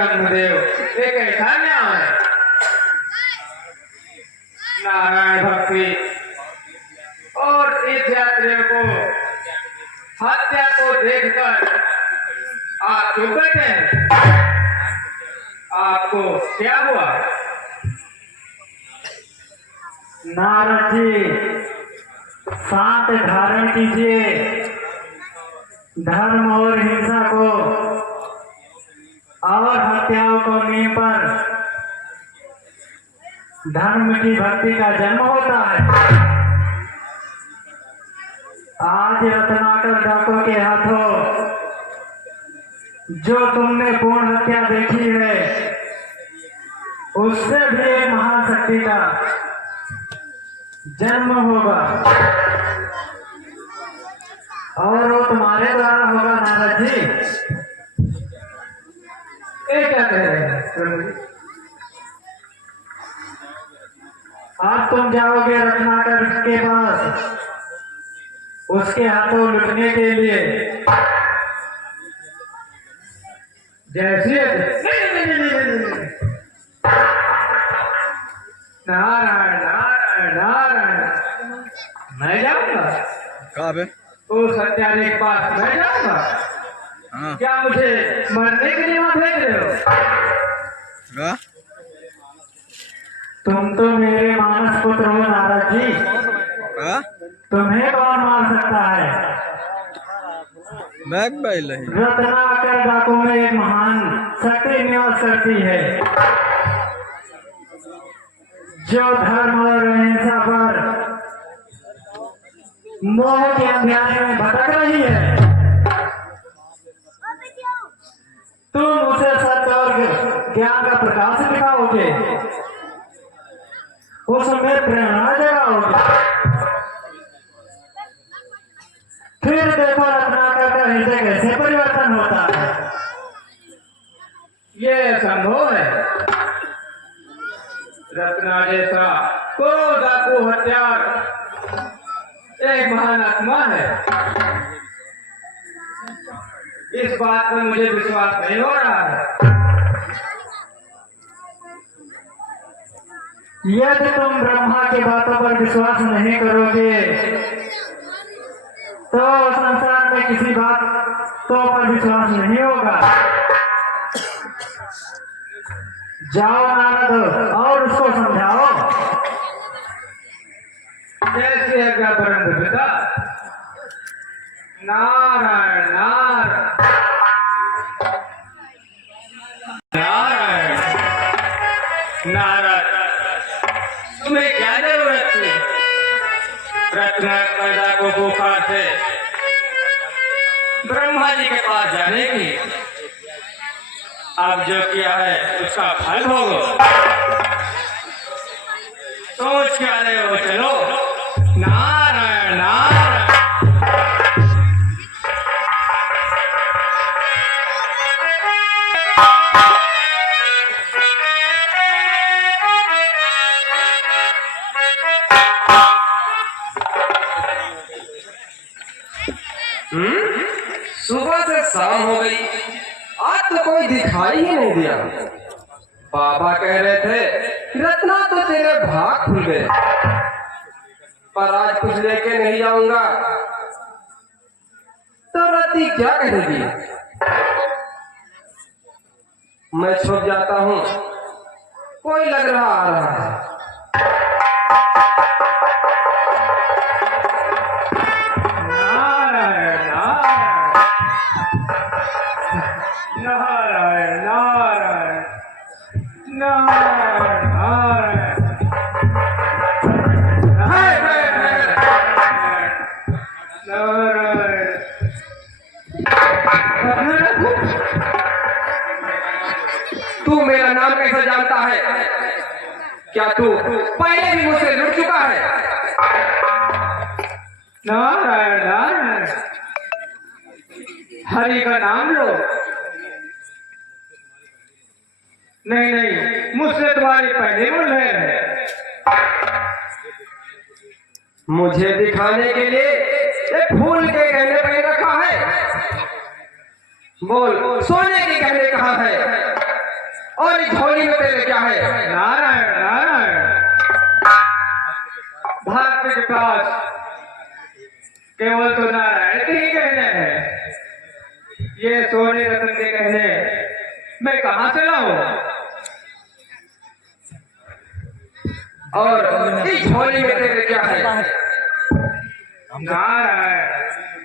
ब्रह्मदेव, ये कैसा न्याय है? नारायण भक्ति और इस यात्रियों को हत्या को देखकर आप चुप बैठे हैं। आपको क्या हुआ? नारद जी, शांत धारण कीजिए। धर्म और हिंसा को और हत्याओं को होने पर धर्म की भक्ति का जन्म होता है। आज रत्नाकर डाकों के हाथों जो तुमने पूर्ण हत्या देखी है, उससे भी एक महान शक्ति का जन्म होगा और वो तुम्हारे द्वारा होगा। नारद जी, ये क्या कह रहे हैं प्रभु जी? आज तुम जाओगे रत्नाकर के पास उसके हाथों लुटने के लिए। जैसे नहीं। नारायण नारायण नारायण, मैं जाऊंगा कहाँ पे? उस हत्यारे के पास मैं जाऊंगा। हाँ। क्या मुझे मरने के लिए वहां भेज रहे हो? हाँ? तुम तो मेरे मानस पुत्र हो नारद जी, हाँ? तुम्हें कौन मार सकता है? बैग बैल है। रत्नाकर डाकू में एक महान शक्ति निवास करती है जो धर्म और अहिंसा पर मोह के अंधेरे में भटक रही है। तुम उसे सत्य और ज्ञान का प्रकाश दिखाओगे, उसमें प्रेरणा जगाओगे। फिर देखो रत्नाकर का हृदय कैसे परिवर्तन होता है। ये संभव है? रत्ना जैसा को डाकू हत्यार एक महान आत्मा है, इस बात में मुझे विश्वास नहीं हो रहा है। यदि तुम ब्रह्मा की बातों पर विश्वास नहीं करोगे तो संसार में किसी बातों पर विश्वास नहीं होगा। जाओ नारद और उसको समझाओ। जैसे आज्ञा ब्रह्म पिता। नारायण नारायण नारायण। नारद, तुम्हें क्या जरूरत थी रत्नाकर डाकू गुफा से ब्रह्मा जी के पास जाने की? अब जो किया है उसका फल भोगो। सोच के आ रहे हो, चलो। नारायण नारायण। सुबह से शाम हो गई, आज तो कोई दिखाई ही नहीं दिया। बाबा कह रहे थे रत्ना तो तेरे भाग खुल गए, पर आज कुछ लेके नहीं जाऊंगा तो रति क्या कहेगी? मैं छुप जाता हूँ, कोई लग रहा आ रहा है। नारायण नारायण नारायण नारायण नारायण। तू मेरा नाम कैसे जानता है? क्या तू पहले भी मुझसे लुट चुका है? नारायण नारायण, हरि का नाम लो। नहीं नहीं, मुझसे तुम्हारी पहले मुठभेड़ है। मुझे दिखाने के लिए एक फूल के गहने पहन रखा है। बोल, सोने के गहने कहाँ है? और इस झोली में तेरे क्या है? नारायण नारायण, भक्त के पास केवल तो नारायण के ही गहने हैं। ये सोने रत्न के गहने मैं कहाँ से लाऊं? और इस झोली में तेरे क्या है? नारायण,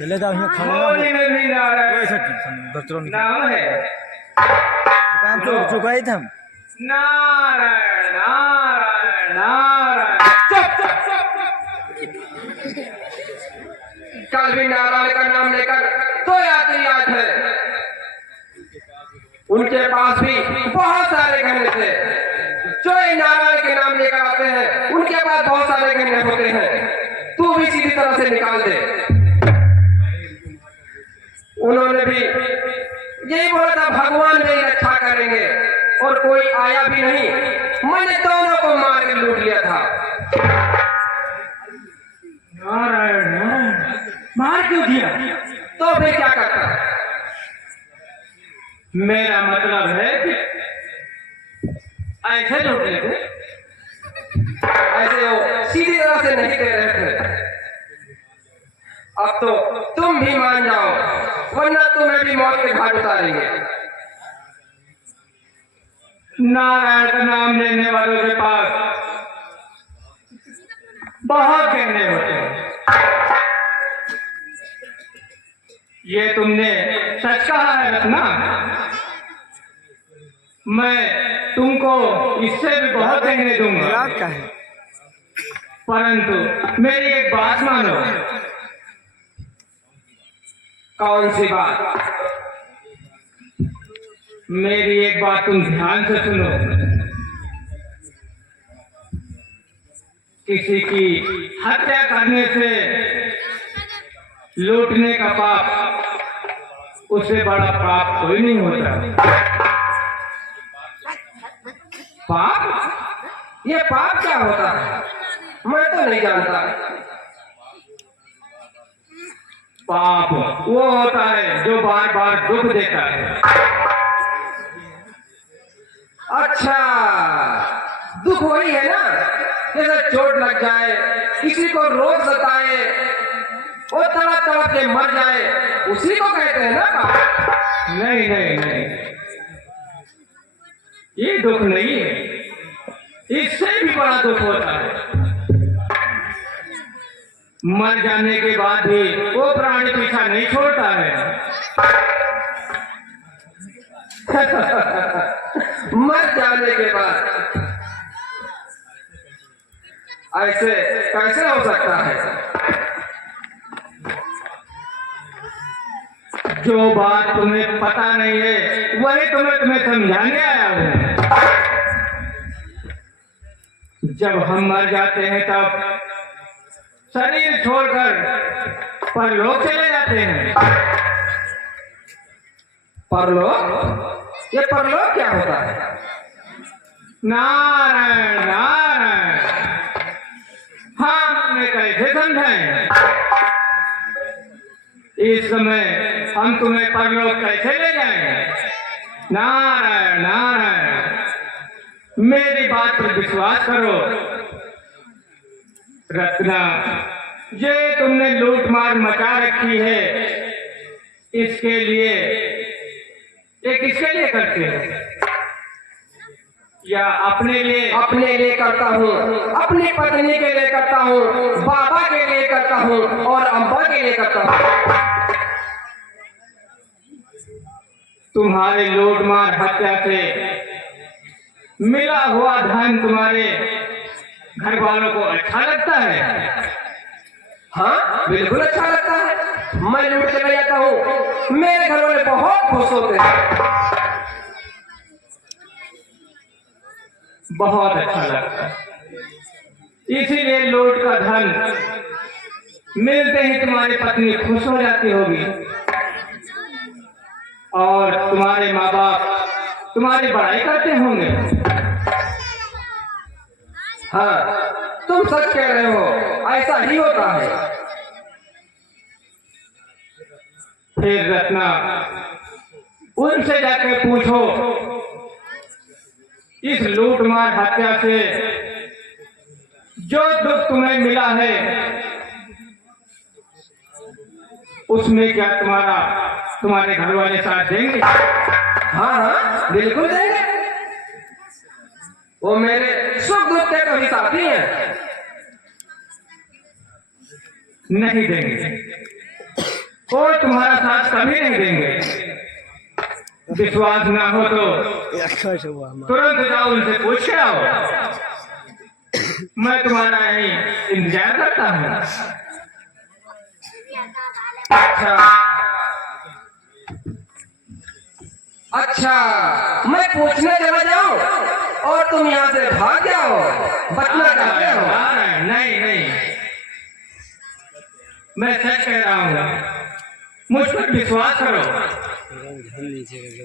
चले जाओ यहाँ खाना झोली में भी नारायण दर्शन नाम है। दुकान तो चुकाई थे हम। नारायण नारायण नारायण। चुप चुप कल भी नारायण का नाम लेकर तो याद है। उनके पास भी बहुत सारे गहने थे। जो ये नारायण के नाम लेकर आते हैं उनके पास बहुत सारे गहने होते हैं। तू भी सीधी तरह से निकाल दे। उन्होंने भी यही बोला था भगवान मेरी रक्षा करेंगे, और कोई आया भी नहीं। मैंने दोनों को मार के लूट लिया था। नारायण नारायण, मार क्यों दिया? तो फिर क्या करता? मेरा मतलब है कि ऐसे लूट लेते, ऐसे वो सीधी तरह से नहीं दे रहे थे। अब तो तुम भी मान जाओ, वरना तुम्हें भी मौत के घाट उतारेंगे। नारायण का नाम लेने वालों के पास बहुत गहने होते हैं। ये तुमने सच कहा है रत्ना। मैं तुमको इससे भी बहुत गहने दूंगा, याद का है परंतु मेरी एक बात मानो। कौन सी बात? मेरी एक बात तुम ध्यान से सुनो। किसी की हत्या करने से लूटने का पाप, उससे बड़ा पाप कोई नहीं होता। पाप? ये पाप क्या होता है? मैं तो नहीं जानता। पाप वो होता है जो बार बार दुख देता है। अच्छा, दुख वही है ना, जैसे चोट लग जाए, किसी को रोग सताए, वो तड़प तड़प के मर जाए, उसी को कहते हैं ना पाप। नहीं नहीं नहीं, ये दुख नहीं है, इससे भी बड़ा दुख होता है। मर जाने के बाद भी वो प्राणी पीछा नहीं छोड़ता है। मर जाने के बाद ऐसे कैसे हो सकता है? जो बात तुम्हें पता नहीं है वही तुम्हें समझाने आया हूं। जब हम मर जाते हैं तब शरीर छोड़कर परलोक चले जाते हैं। परलोक? ये परलोक क्या होता है? नारायण नारायण, हमने कैसे समझाएं? इस समय हम तुम्हें परलोक कैसे ले जाएंगे? नारायण नारायण, मेरी बात पर विश्वास करो। रत्ना, ये तुमने लूट मार मचा रखी है, इसके लिए ये किसके लिए करते हो? या अपने लिए? अपने लिए करता हूँ, अपनी पत्नी के लिए करता हूँ, बाबा के लिए करता हूँ, और अम्बा के लिए करता हूँ। तुम्हारे लूट मार हत्या से मिला हुआ धन तुम्हारे घर वालों को अच्छा लगता है? हाँ, बिल्कुल अच्छा लगता है। मैं लूट चला जाता हूँ, मेरे घर वाले बहुत खुश होते हैं। बहुत अच्छा लगता है। इसीलिए लूट का धन मिलते ही तुम्हारी पत्नी खुश हो जाती होगी, और तुम्हारे माँ बाप तुम्हारी बड़ाई करते होंगे। हाँ, तुम सच कह रहे हो, ऐसा ही होता है। फिर रत्ना, उनसे जाकर पूछो इस लूटमार हत्या से जो दुख तुम्हें मिला है उसमें क्या तुम्हारे घर वाले साथ देंगे? हाँ हाँ बिल्कुल देंगे। वो मेरे सुख दुख के कभी साथी हैं। नहीं देंगे, कोई तुम्हारा साथ कभी नहीं देंगे। विश्वास ना हो तो तुरंत जाओ, उनसे पूछ के आओ। मैं तुम्हारा यही इंतजार करता हूँ। अच्छा अच्छा, मैं पूछने चला जाऊं और तुम यहाँ से भाग जाओ, बचना चाहते हो? नहीं नहीं, मैं सच कह रहा हूँ, मुझ पर विश्वास करो।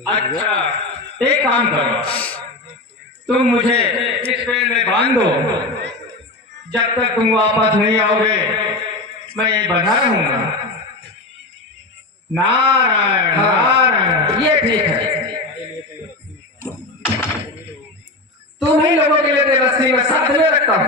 अच्छा एक काम करो, तुम मुझे इस पेड़ में बांध दो, जब तक तुम वापस नहीं आओगे मैं यही बंधा रहूंगा। नारायण नारायण। ये ठीक है। तुम ही लोगों के लिए रस्सी में साथ में रखता हूँ।